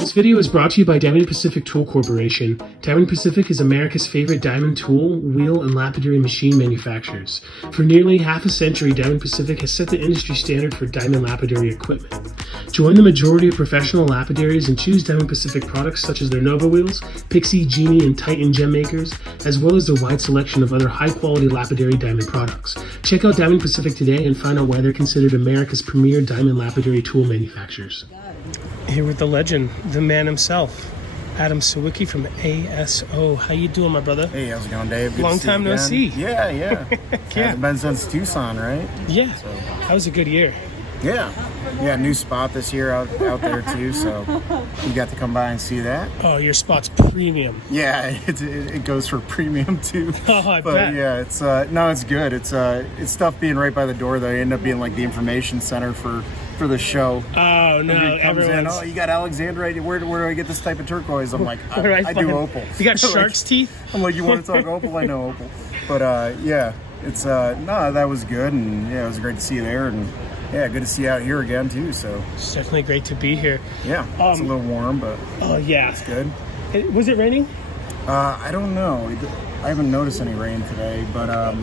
This video is brought to you by Diamond Pacific Tool Corporation. Diamond Pacific is America's favorite diamond tool, wheel, and lapidary machine manufacturers. For nearly half a century, Diamond Pacific has set the industry standard for diamond lapidary equipment. Join the majority of professional lapidaries and choose Diamond Pacific products such as their Nova wheels, Pixie, Genie, and Titan gem makers, as well as their wide selection of other high-quality lapidary diamond products. Check out Diamond Pacific today and find out why they're considered America's premier diamond lapidary tool manufacturers. Here with the legend, the man himself, Adam Sawicki from ASO. How you doing, my brother? Hey, how's it going, Dave? Good Long time no see. Yeah. Yeah. Hasn't been since Tucson, right? Yeah. So. That was a good year. Yeah, new spot this year out there too, so you got to come by and see that. Oh, your spot's premium. Yeah, it goes for premium too. Oh, I but bet. Yeah, it's good. It's tough being right by the door though. You end up being like the information center for the show. Oh no, everyone's... Oh, you got Alexandrite. Where do I get this type of turquoise? I'm like, I do Opal. You got shark's teeth? I'm like, you want to talk Opal? I know Opal. But yeah, it's that was good, and yeah, it was great to see you there, and yeah, good to see you out here again too. So it's definitely great to be here. Yeah, it's a little warm, but yeah, it's good. Was it raining? I don't know. I haven't noticed any rain today, but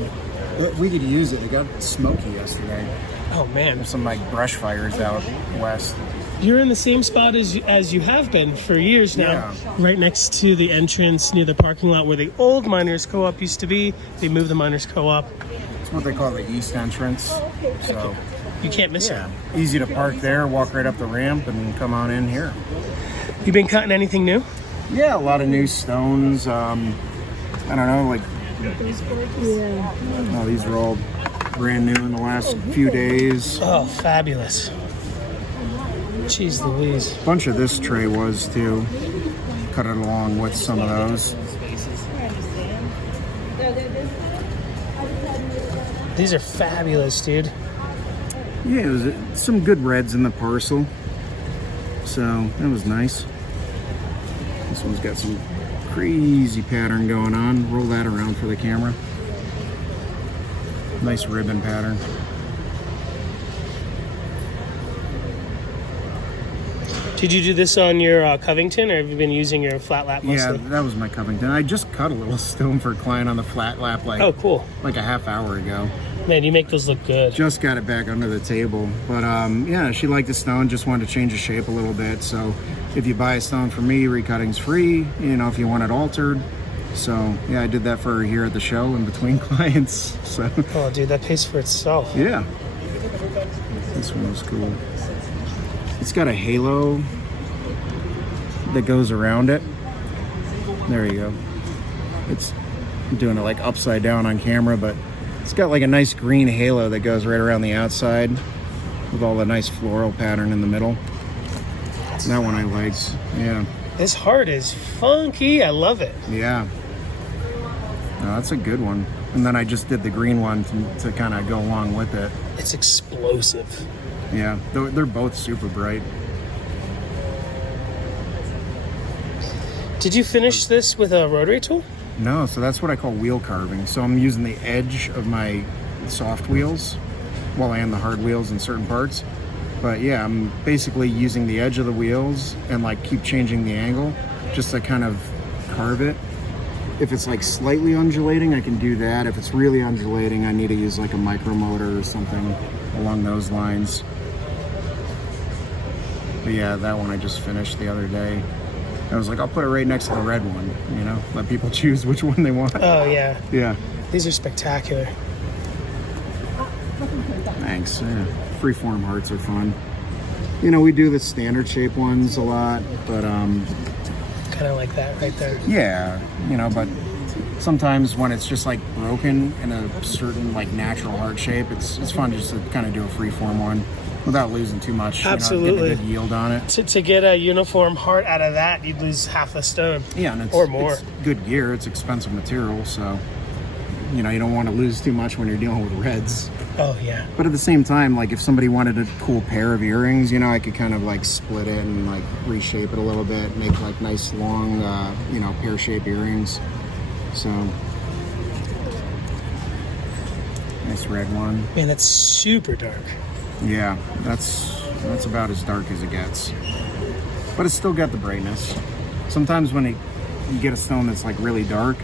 we could use it. It got smoky yesterday. Oh man, there's some like brush fires out west. You're in the same spot as you have been for years now. Yeah. Right next to the entrance near the parking lot where the old Miners Co-op used to be. They moved the Miners Co-op. It's what they call the east entrance. So you can't miss it. Easy to park there, walk right up the ramp, and come on in here. You been cutting anything new? Yeah, a lot of new stones. I don't know, like these are all brand new in the last few days. Oh, fabulous. Jeez Louise. A bunch of this tray was too. Cut it along with some of those. These are fabulous, dude. Yeah, it was some good reds in the parcel. So that was nice. This one's got some crazy pattern going on. Roll that around for the camera. Nice ribbon pattern. Did you do this on your Covington, or have you been using your flat lap mostly? Yeah, that was my Covington. I just cut a little stone for a client on the flat lap oh, cool. Like a half hour ago. Man, you make those look good. Just got it back under the table. But yeah, she liked the stone, just wanted to change the shape a little bit. So if you buy a stone from me, recutting's free, you know, if you want it altered. So yeah, I did that for her here at the show in between clients. So oh dude, that pays for itself. Yeah. This one was cool. It's got a halo that goes around it. There you go. I'm doing it like upside down on camera, but it's got like a nice green halo that goes right around the outside with all the nice floral pattern in the middle. That one I liked. Yeah. This heart is funky. I love it. Yeah. No, that's a good one. And then I just did the green one to kind of go along with it. It's explosive. Yeah, they're both super bright. Did you finish this with a rotary tool? No, so that's what I call wheel carving. So I'm using the edge of my soft wheels, and the hard wheels in certain parts. But yeah, I'm basically using the edge of the wheels and like keep changing the angle just to kind of carve it. If it's like slightly undulating, I can do that. If it's really undulating, I need to use like a micro motor or something along those lines. But yeah, that one I just finished the other day. I was like, I'll put it right next to the red one, let people choose which one they want. Oh, yeah. Yeah. These are spectacular. Thanks. Yeah. Freeform hearts are fun. We do the standard shape ones a lot, but Kind of like that right there. yeah, but sometimes when it's just like broken in a certain like natural heart shape, it's fun just to kind of do a freeform one without losing too much. Absolutely. Get a good yield on it. To get a uniform heart out of that, you'd lose half a stone. Yeah, and or more. It's good gear. It's expensive material, so you don't want to lose too much when you're dealing with reds. Oh, yeah. But at the same time, like if somebody wanted a cool pair of earrings, I could kind of like split it and like reshape it a little bit, make like nice long, pear-shaped earrings. So, nice red one. Man, that's super dark. Yeah, that's about as dark as it gets. But it's still got the brightness. Sometimes when you get a stone that's like really dark,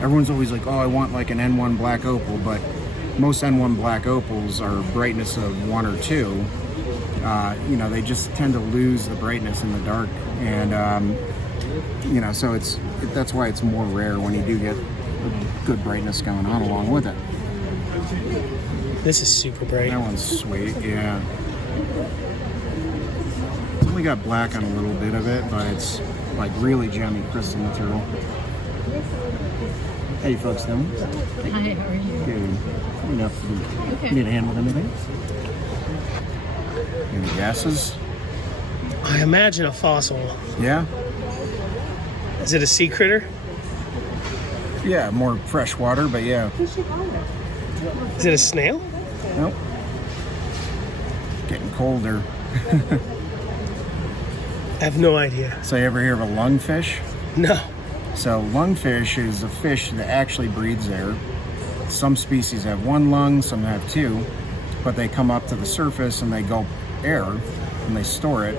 everyone's always like, oh, I want like an N1 black opal, but most N1 black opals are brightness of 1 or 2. They just tend to lose the brightness in the dark, and so that's why it's more rare when you do get good brightness going on along with it. This is super bright. That one's sweet, yeah. It's only got black on a little bit of it, but it's like really gemmy crystal material. How you folks doing? Hi, how are you? Good. You need a hand with anything? Any guesses? I imagine a fossil. Yeah? Is it a sea critter? Yeah, more fresh water, but yeah. Is it a snail? Nope. Getting colder. I have no idea. So you ever hear of a lungfish? No. So lungfish is a fish that actually breeds there. Some species have 1 lung, some have 2, but they come up to the surface and they gulp air and they store it.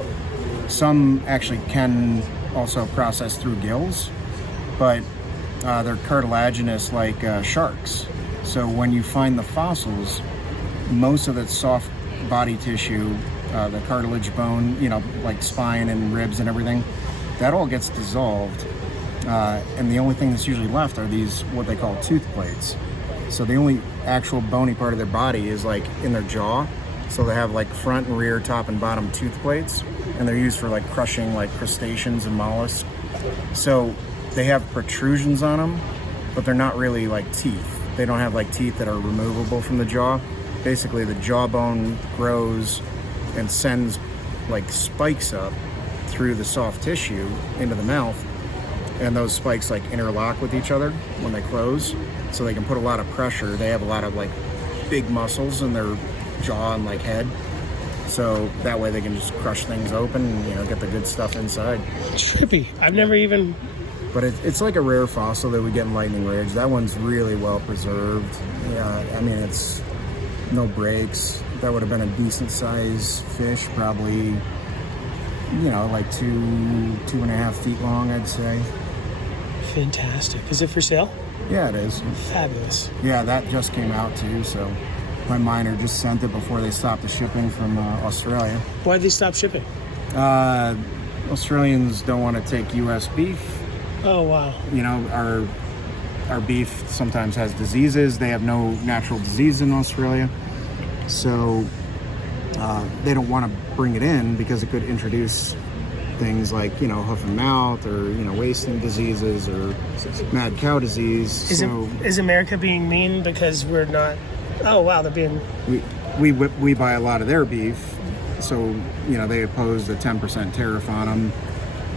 Some actually can also process through gills, but they're cartilaginous like sharks. So when you find the fossils, most of its soft body tissue, the cartilage bone, like spine and ribs and everything, that all gets dissolved. And the only thing that's usually left are these, what they call tooth plates. So the only actual bony part of their body is like in their jaw. So they have like front and rear, top and bottom tooth plates, and they're used for like crushing like crustaceans and mollusks. So they have protrusions on them, but they're not really like teeth. They don't have like teeth that are removable from the jaw. Basically the jawbone grows and sends like spikes up through the soft tissue into the mouth, and those spikes like interlock with each other when they close, so they can put a lot of pressure. They have a lot of like big muscles in their jaw and like head, so that way they can just crush things open and get the good stuff inside. Trippy. I've never even... But it's like a rare fossil that we get in Lightning Ridge. That one's really well preserved. Yeah, I mean, it's no breaks. That would have been a decent size fish, probably like 2.5 feet long, I'd say. Fantastic. Is it for sale? Yeah, it is. Fabulous. Yeah, that just came out too, so my miner just sent it before they stopped the shipping from Australia. Why'd they stop shipping? Australians don't want to take U.S. beef. Oh, wow. Our beef sometimes has diseases. They have no natural disease in Australia, so they don't want to bring it in because it could introduce things like hoof and mouth, or wasting diseases, or mad cow disease. Is America being mean because we're not? Oh wow, they're being. We buy a lot of their beef, so they oppose the 10% tariff on them,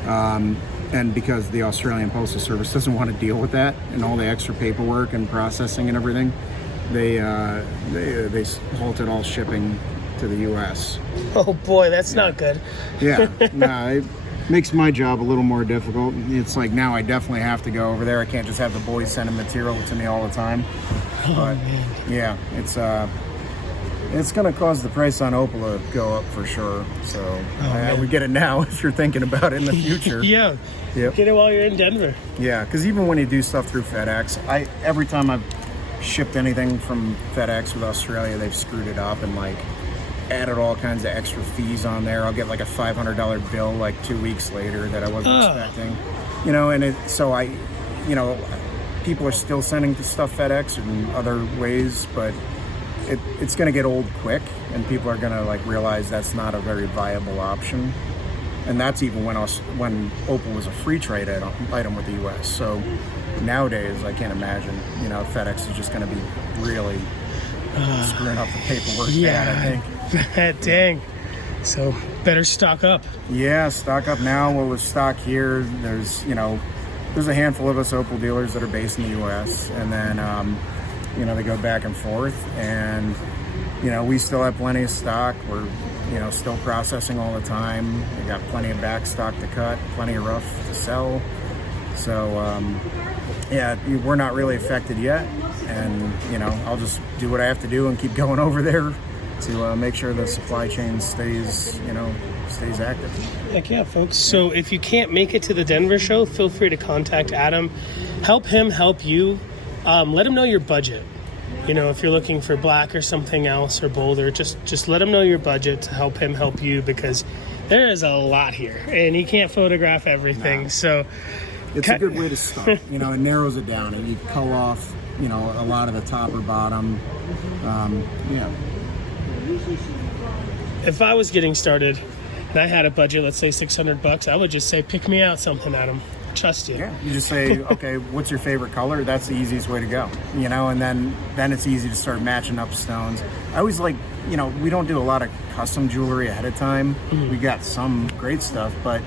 And because the Australian Postal Service doesn't want to deal with that and all the extra paperwork and processing and everything, they halted all shipping to the U.S. Oh boy, that's not good. Yeah, no, it makes my job a little more difficult. It's like now I definitely have to go over there. I can't just have the boys sending material to me all the time. But man. yeah, it's going to cause the price on Opal to go up for sure. So we get it now if you're thinking about it in the future. Yeah. Yep. Get it while you're in Denver. Yeah, because even when you do stuff through FedEx, every time I've shipped anything from FedEx with Australia, they've screwed it up and like added all kinds of extra fees on there. I'll get like a $500 bill like 2 weeks later that I wasn't expecting. You know, and people are still sending stuff FedEx in other ways, but it's going to get old quick, and people are going to like realize that's not a very viable option. And that's even when Opal was a free trade item with the U.S. So nowadays, I can't imagine, FedEx is just going to be really screwing up the paperwork. Yeah, bad, I think. Dang. So better stock up. Yeah, stock up now. Well, with stock here, there's a handful of us Opal dealers that are based in the U.S. and then they go back and forth, and we still have plenty of stock. We're still processing all the time. We got plenty of back stock to cut, plenty of rough to sell. So we're not really affected yet, and I'll just do what I have to do and keep going over there to make sure the supply chain stays active. Heck yeah, folks. So if you can't make it to the Denver show, feel free to contact Adam. Help him help you. Let him know your budget. If you're looking for black or something else or Boulder, just let him know your budget to help him help you, because there is a lot here and he can't photograph everything. No. So it's a good way to start. It narrows it down, and you cull off, a lot of the top or bottom. If I was getting started and I had a budget, let's say $600, I would just say, pick me out something, Adam. Trust you. Yeah, you just say, okay, what's your favorite color? That's the easiest way to go, and then it's easy to start matching up stones. I always like, we don't do a lot of custom jewelry ahead of time. Mm-hmm. We got some great stuff, but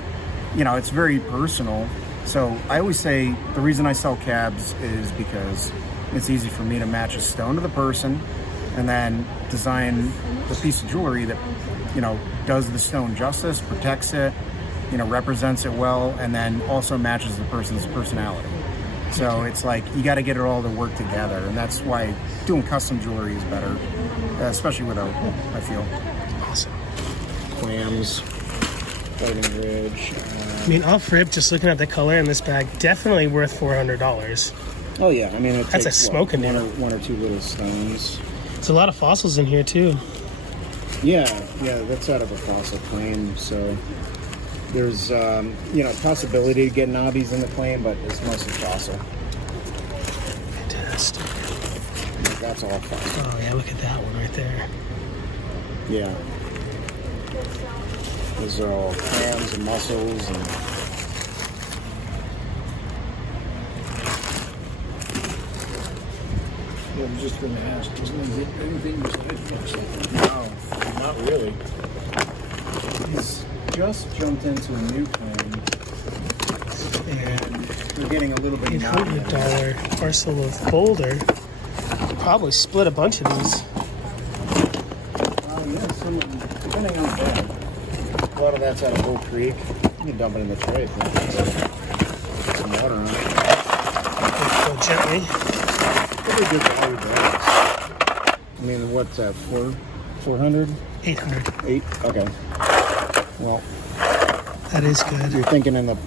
it's very personal. So I always say the reason I sell cabs is because it's easy for me to match a stone to the person and then design the piece of jewelry that, does the stone justice, protects it, represents it well, and then also matches the person's personality. So it's like you got to get it all to work together, and that's why doing custom jewelry is better, especially with Opal, I feel. Awesome. Clams, Fighting Ridge. Off rip, just looking at the color in this bag, definitely worth $400. Oh yeah, it that's takes, a smoking deal. One or two little stones. There's a lot of fossils in here too. Yeah, that's out of a fossil claim, so there's possibility to get knobbies in the claim, but it's mostly fossil. Fantastic. That's all fossil. Oh yeah, look at that one right there. Yeah. Those are all clams and mussels and I was just going to ask, isn't there anything besides fossil? no, not really. He's just jumped into a new claim, and we're getting a little bit knobby. $800 parcel of Boulder. Probably split a bunch of these. Yeah, some depending on bed. A lot of that's out of Oak Creek. You can dump it in the tray if you want some water on it. Go gently. Pretty good value bags. What's that, 400? 800. 8? Okay. Well, that is good. You're thinking in the, as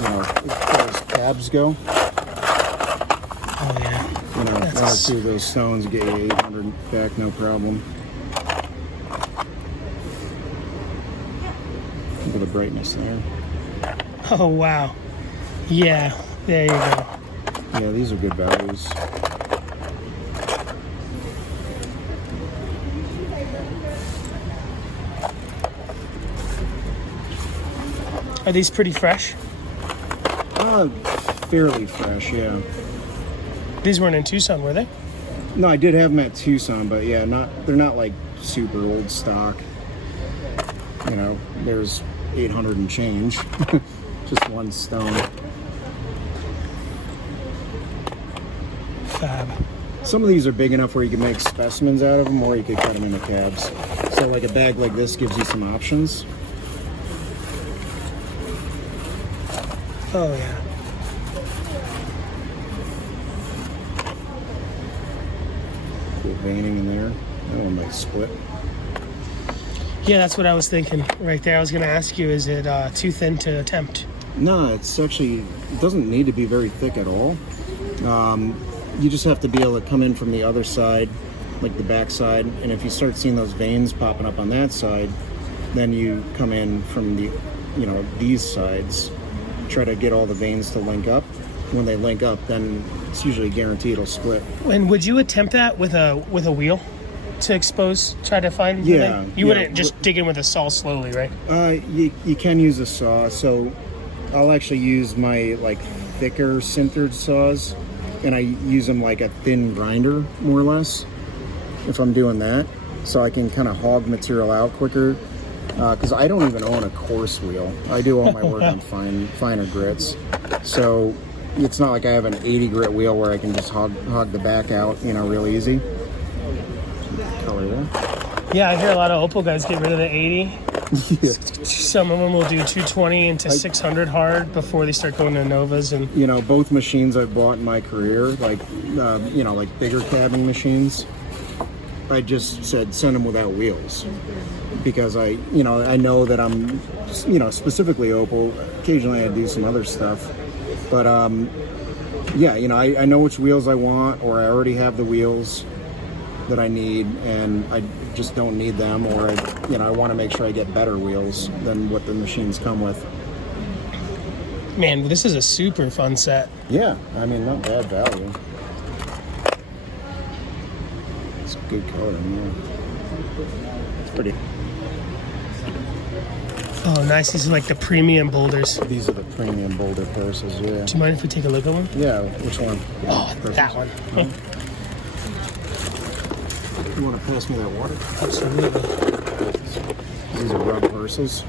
far as cabs go? Oh, yeah. One or two of those stones get you 800 back, no problem. Look at the brightness there. Oh, wow. Yeah, there you go. Yeah, these are good values. Are these pretty fresh? Fairly fresh, yeah. These weren't in Tucson, were they? No, I did have them at Tucson, but yeah, they're not like super old stock. There's 800 and change. Just one stone. Fab. Some of these are big enough where you can make specimens out of them, or you could cut them into tabs. So like a bag like this gives you some options. Oh yeah. Cool veining in there. That one might split. Yeah, that's what I was thinking right there. I was going to ask you, is it too thin to attempt? No, it's actually, it doesn't need to be very thick at all. You just have to be able to come in from the other side, like the back side, and if you start seeing those veins popping up on that side, then you come in from the, these sides, try to get all the veins to link up. When they link up, then it's usually guaranteed it'll split. And would you attempt that with a wheel to expose, try to find? Yeah. You wouldn't just dig in with a saw slowly, right? You can use a saw, so I'll actually use my like thicker sintered saws, and I use them like a thin grinder, more or less, if I'm doing that, so I can kind of hog material out quicker. Because I don't even own a coarse wheel. I do all my work on finer grits, so it's not like I have an 80 grit wheel where I can just hog the back out, real easy. Color there. Yeah, I hear a lot of Opal guys get rid of the 80. Yeah. Some of them will do 220 into 600 hard before they start going to Novas. And both machines I've bought in my career, like like bigger cabbing machines, I just said send them without wheels, because I know that I'm, specifically Opal. Occasionally I do some other stuff, but yeah, I know which wheels I want, or I already have the wheels that I need, and I just don't need them, or I want to make sure I get better wheels than what the machines come with. Man, this is a super fun set. Yeah, not bad value. It's a good color, man. It's pretty. Oh, nice. These are like the premium boulders. These are the premium Boulder parcels, yeah. Do you mind if we take a look at one? Yeah, which one? Oh, that one. Oh, You want to pass me that water? absolutely. These are rub parcels.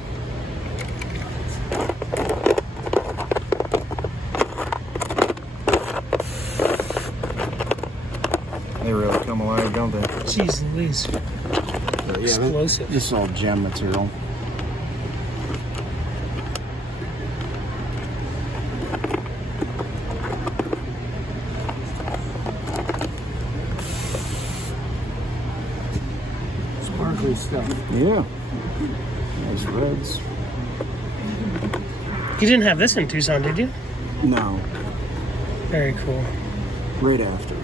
They really come alive, don't they? Jeez Louise. But yeah, Explosive. This is all gem material. Sparkly stuff. Yeah. Nice reds. You didn't have this in Tucson, did you? No, Very cool. right after.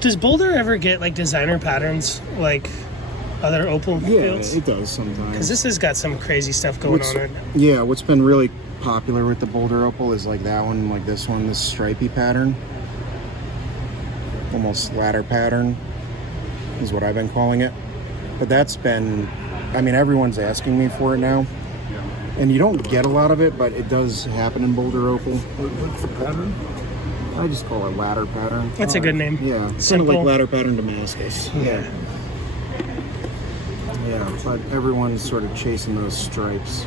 Does Boulder ever get like designer patterns like other Opal Yeah, fields? it does sometimes. Because this has got some crazy stuff going on in it. Yeah, what's been really popular with the Boulder Opal is like that one, like this one, this stripy pattern. Almost ladder pattern is what I've been calling it. But that's been, everyone's asking me for it now. And you don't get a lot of it, but it does happen in Boulder Opal. What's the pattern? I just call it ladder pattern. That's a good name. Yeah, it's kind of Simple. like ladder pattern Damascus. Yeah. Yeah, but everyone's sort of chasing those stripes.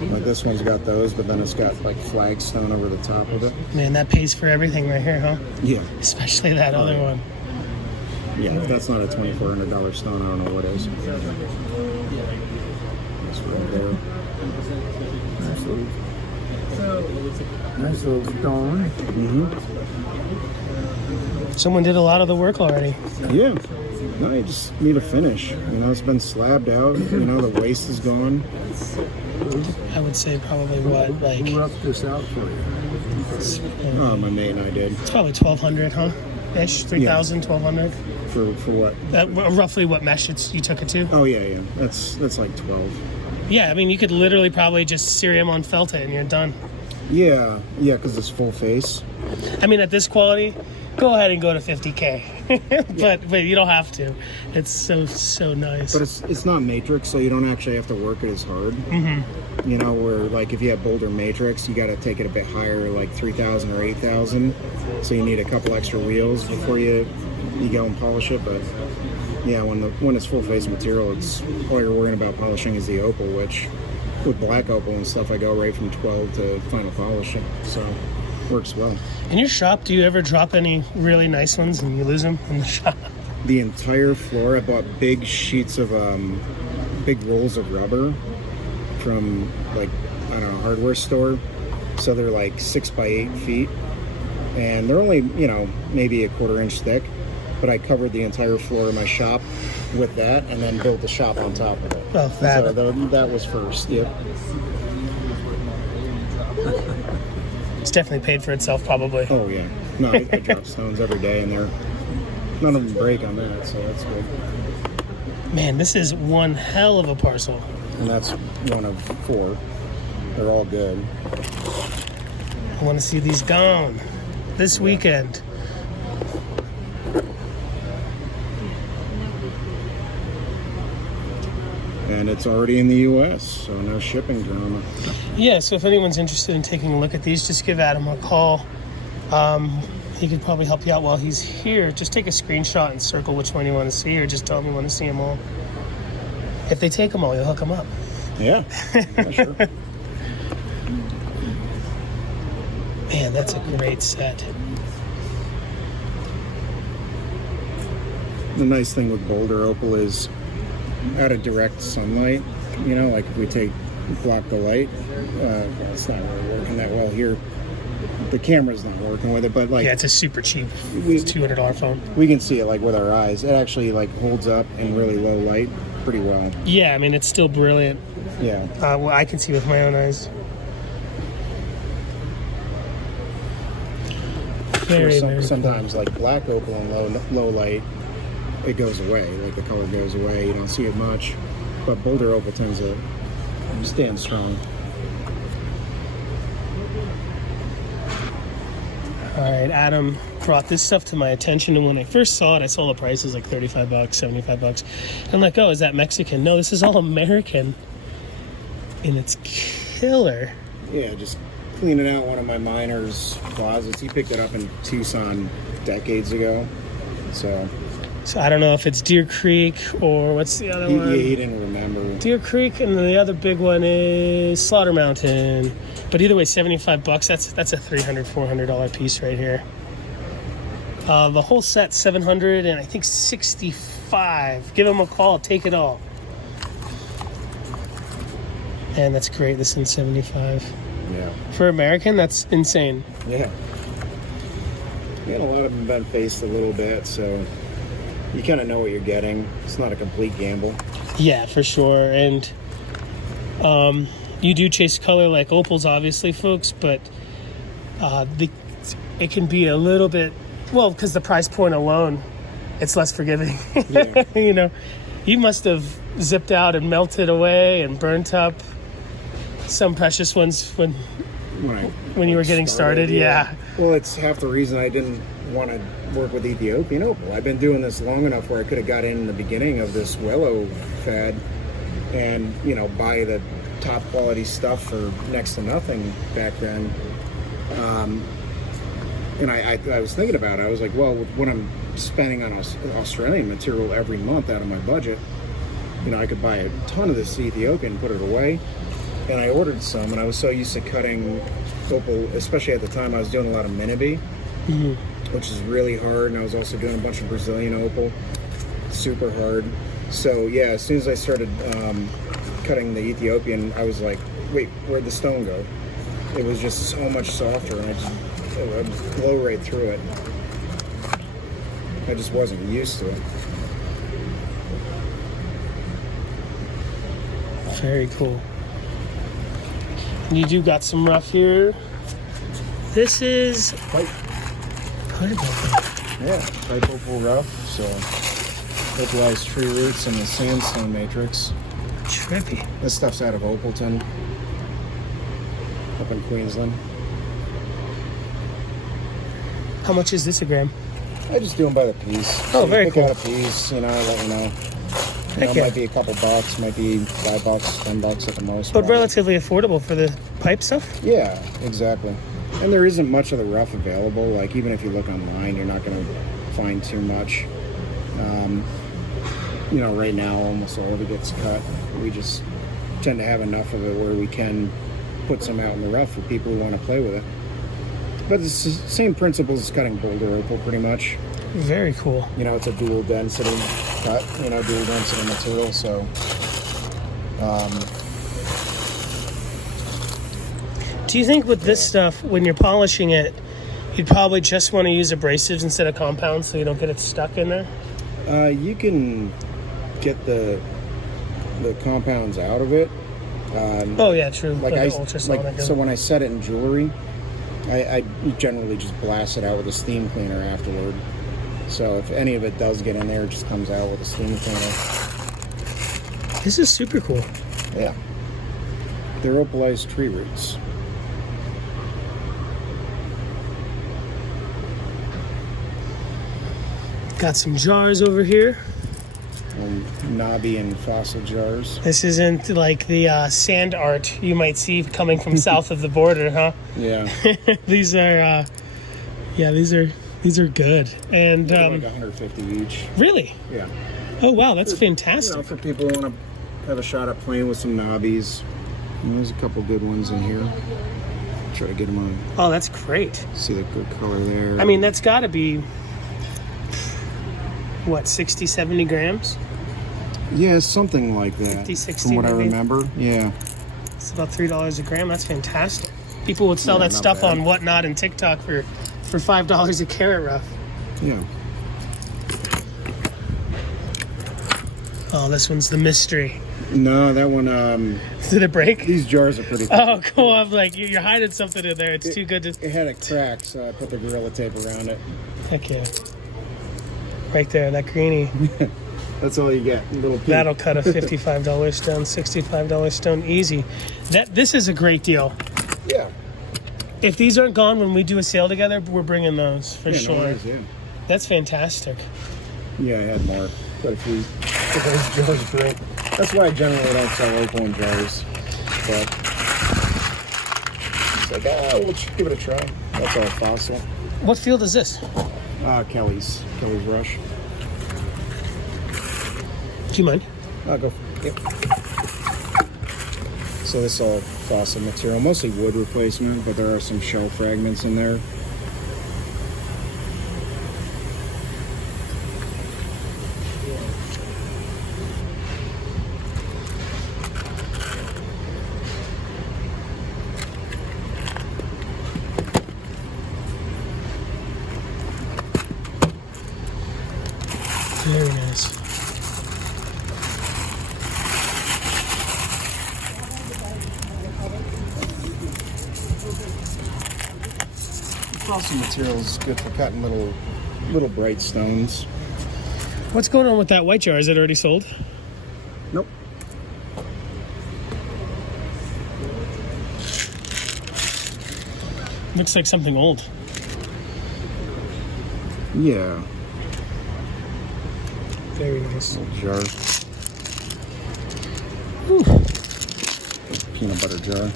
Like this one's got those, but then it's got like flagstone over the top of it. Man, that pays for everything right here, huh? Yeah. Especially that other one. Yeah, if that's not a $2,400 stone, I don't know what is. It's right there. Nice little stone. Mm-hmm. Someone did a lot of the work already. Yeah. No, you just need a finish. It's been slabbed out. The waste is gone. I would say probably what, like, Who roughed this out for you? Oh, my mate and I did. it's probably 1,200, huh? Ish, 3,000, 1,200. For what? Roughly what mesh you took it to? Oh yeah. That's like 12. Yeah, you could literally probably just cerium on felt it and you're done. Yeah, because it's full face. At this quality, go ahead and go to 50K. but you don't have to. It's so nice. But it's not matrix, so you don't actually have to work it as hard. Mm-hmm. Where like if you have Boulder matrix, you got to take it a bit higher, like 3,000 or 8,000. So you need a couple extra wheels before you go and polish it. But yeah, when it's full face material, it's all you're worrying about polishing is the Opal, which with black opal and stuff, I go right from 12 to final polishing, so works well. In your shop, do you ever drop any really nice ones and you lose them in the shop? The entire floor, I bought big sheets of, big rolls of rubber from, like, I don't know, hardware store. So they're like 6 by 8 feet. And they're only, you know, maybe a 1/4 inch thick. But I covered the entire floor of my shop with that and then built the shop on top of it. Oh, fab. So that was first, yep. It's definitely paid for itself, probably. Oh, yeah. No, I drop stones every day and none of them break on that, so that's good. Man, this is one hell of a parcel. And that's one of 4. They're all good. I want to see these gone this weekend. And it's already in the U.S., so no shipping drama. Yeah, so if anyone's interested in taking a look at these, just give Adam a call. He could probably help you out while he's here. Just take a screenshot and circle which one you want to see, or just tell him you want to see them all. If they take them all, you'll hook them up. Yeah, sure. Man, that's a great set. The nice thing with Boulder opal is out of direct sunlight, you know, like if we block the light, it's not really working that well here. The camera's not working with it, but like... Yeah, it's a super cheap $200 phone. We can see it like with our eyes. It actually like holds up in really low light pretty well. Yeah, I mean, it's still brilliant. Yeah. Well, I can see with my own eyes. Very, very sometimes cool. like black opal in low light, it goes away. Like the color goes away. You don't see it much. But Boulder opal tends to stand strong. All right, Adam brought this stuff to my attention, and when I first saw it, I saw the prices like $35, $75. I'm like, oh, is that Mexican? No, this is all American, and it's killer. Yeah, just cleaning out one of my miner's closets. He picked it up in Tucson decades ago, so I don't know if it's Deer Creek or what's the other one? He didn't remember. Deer Creek, and the other big one is Slaughter Mountain. But either way, $75. That's a $300, $400 piece right here. The whole set $700 and I think $65. Give him a call, take it all. And that's great. This is $75. Yeah. For American, that's insane. Yeah. And a lot of them have been faced a little bit, so you kind of know what you're getting. It's not a complete gamble. Yeah, for sure. And you do chase color like opals, obviously, folks, but it can be a little bit, well, because the price point alone, it's less forgiving. Yeah. You know, you must have zipped out and melted away and burnt up some precious ones when you were getting started. Yeah. Well, it's half the reason I didn't want to work with Ethiopian opal. I've been doing this long enough where I could have got in the beginning of this Willow fad and, you know, buy the top quality stuff for next to nothing back then. And I was thinking about it. I was like, well, when I'm spending on Australian material every month out of my budget, you know, I could buy a ton of this Ethiopian and put it away. And I ordered some, and I was so used to cutting opal, especially at the time I was doing a lot of Minibi, which is really hard, and I was also doing a bunch of Brazilian opal, super hard. So yeah, as soon as I started cutting the Ethiopian, I was like, wait, where'd the stone go? It was just so much softer, and I would blow right through it. I just wasn't used to it. Very cool. You do got some rough here. This is Pipe opal. Yeah, pipe opal rough. So opalized tree roots and the sandstone matrix. trippy. This stuff's out of Opalton, up in Queensland. How much is this a gram? I just do them by the piece. Oh, very pick cool. out a piece, you know, let you know. Heck It yeah. might be a couple bucks, might be $5, $10 at the most. But probably. relatively affordable for the pipe stuff? Yeah, exactly. And there isn't much of the rough available. Like, even if you look online, you're not going to find too much. You know, right now, almost all of it gets cut. We just tend to have enough of it where we can put some out in the rough for people who want to play with it. But it's the same principles as cutting Boulder Opal, pretty much. Very cool. You know, it's a dual density cut, you know, dual density material, so... Do you think with this stuff, when you're polishing it, you'd probably just want to use abrasives instead of compounds so you don't get it stuck in there? You can get the compounds out of it. Oh yeah, true. Like so when I set it in jewelry, I generally just blast it out with a steam cleaner afterward. So if any of it does get in there, it just comes out with a steam cleaner. This is super cool. Yeah. They're opalized tree roots. Got some jars over here. Knobby and fossil jars. This isn't like the sand art you might see coming from south of the border, huh? Yeah. These are, these are good. And They're like 150 each. Really? Yeah. Oh wow, that's fantastic. You know, for people who want to have a shot at playing with some knobbies. And there's a couple good ones in here. Try to get them on. Oh, that's great. See the good color there. I mean, that's got to be, what, 60, 70 grams? Yeah, something like that. 50, 60 from what maybe? I remember. Yeah. It's about $3 a gram. That's fantastic. People would sell that not stuff bad. on Whatnot and TikTok for $5 a carat rough. Yeah. Oh, this one's the mystery. No, that one, Did it break? these jars are pretty Oh, cool. I'm like, you're hiding something in there. It's too good to... It had a crack, so I put the Gorilla Tape around it. Heck yeah. Right there, that greenie. That's all you get. A little peek. That'll cut a $55 stone, $65 stone easy. This is a great deal. Yeah. If these aren't gone when we do a sale together, we're bringing those for Yeah, sure. no worries, yeah. That's fantastic. Yeah, I had more. Quite a few. Those jars are great. That's why I generally don't sell opal in jars. But it's like, let's give it a try. That's all fossil. What field is this? Kelly's Rush. Do you mind? I'll go. Yep. So this is all fossil material, mostly wood replacement, but there are some shell fragments in there. Very nice. Fossil material is good for cutting little bright stones. What's going on with that white jar? Is it already sold? Nope. Looks like something old. Yeah. Very nice. Little jar. Whew. Peanut butter jar.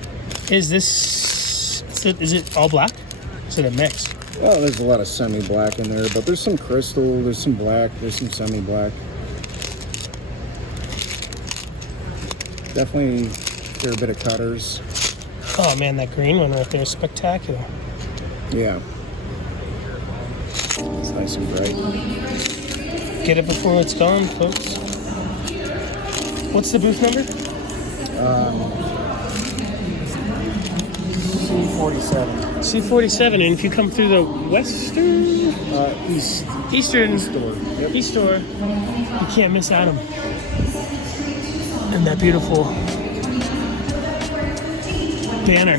Is it all black? Is it a mix? Well, there's a lot of semi-black in there, but there's some crystal, there's some black, there's some semi-black. Definitely a fair bit of cutters. Oh man, that green one right there is spectacular. Yeah. It's nice and bright. Get it before it's gone, folks. What's the booth number? C47. C47, and if you come through the western... Eastern store. Yep. East store, you can't miss Adam. And that beautiful banner.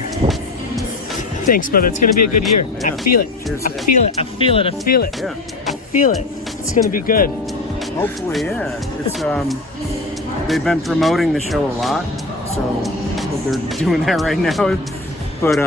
Thanks, brother. It's going to be a good year. Yeah. I feel it. Cheers, I feel it. I feel it. I feel it. Yeah. I feel it. It's going to be good. Hopefully, yeah. It's they've been promoting the show a lot, so hope they're doing that right now. But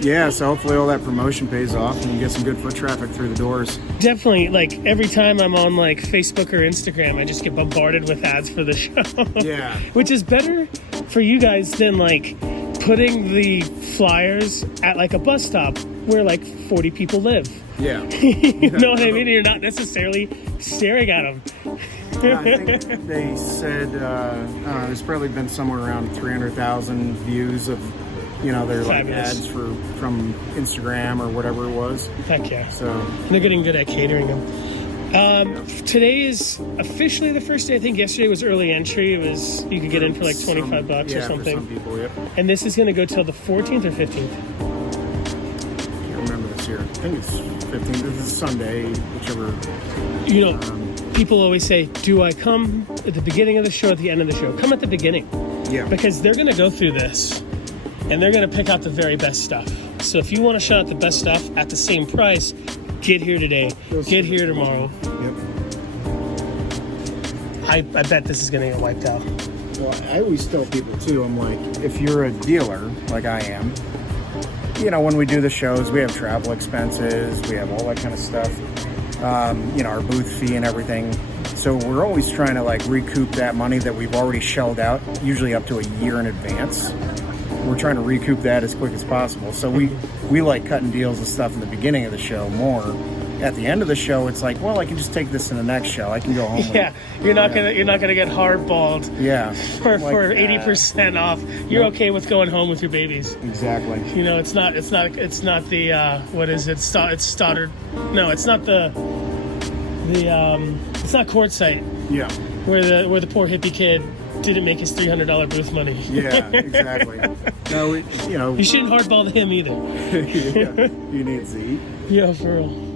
yeah, so hopefully all that promotion pays off and you get some good foot traffic through the doors. Definitely, like every time I'm on like Facebook or Instagram, I just get bombarded with ads for the show. Yeah. Which is better for you guys than like putting the flyers at like a bus stop where like 40 people live. Yeah. You know what I mean? You're not necessarily staring at him. I think they said there's probably been somewhere around 300,000 views of, their like Fabulous. ads from Instagram or whatever it was. Heck yeah. So And they're getting good at catering them. Today is officially the first day. I think yesterday was early entry. It was you could get in for like $25 or something. For some people, yep. And this is going to go till the 14th or 15th. Can't remember this year. I think it's 15th. This is Sunday, whichever. People always say, do I come at the beginning of the show, at the end of the show? Come at the beginning. Yeah. Because they're going to go through this, and they're going to pick out the very best stuff. So if you want to shop at the best stuff at the same price, get here today. Get here tomorrow. Yep. I bet this is going to get wiped out. Well, I always tell people too, I'm like, if you're a dealer, like I am, when we do the shows, we have travel expenses, we have all that kind of stuff, our booth fee and everything. So we're always trying to like recoup that money that we've already shelled out, usually up to a year in advance. We're trying to recoup that as quick as possible. So we like cutting deals and stuff in the beginning of the show more. At the end of the show, it's like, well, I can just take this to the next show. I can go home. Yeah, you're not gonna get hardballed. Yeah, for 80% off. You're okay with going home with your babies. Exactly. It's not the what is it? It's Stoddard. No, it's not it's not Quartzsite. Yeah. Where the poor hippie kid didn't make his $300 booth money. Yeah, exactly. No, you shouldn't hardball him either. Yeah, he needs to eat. Yeah, for real.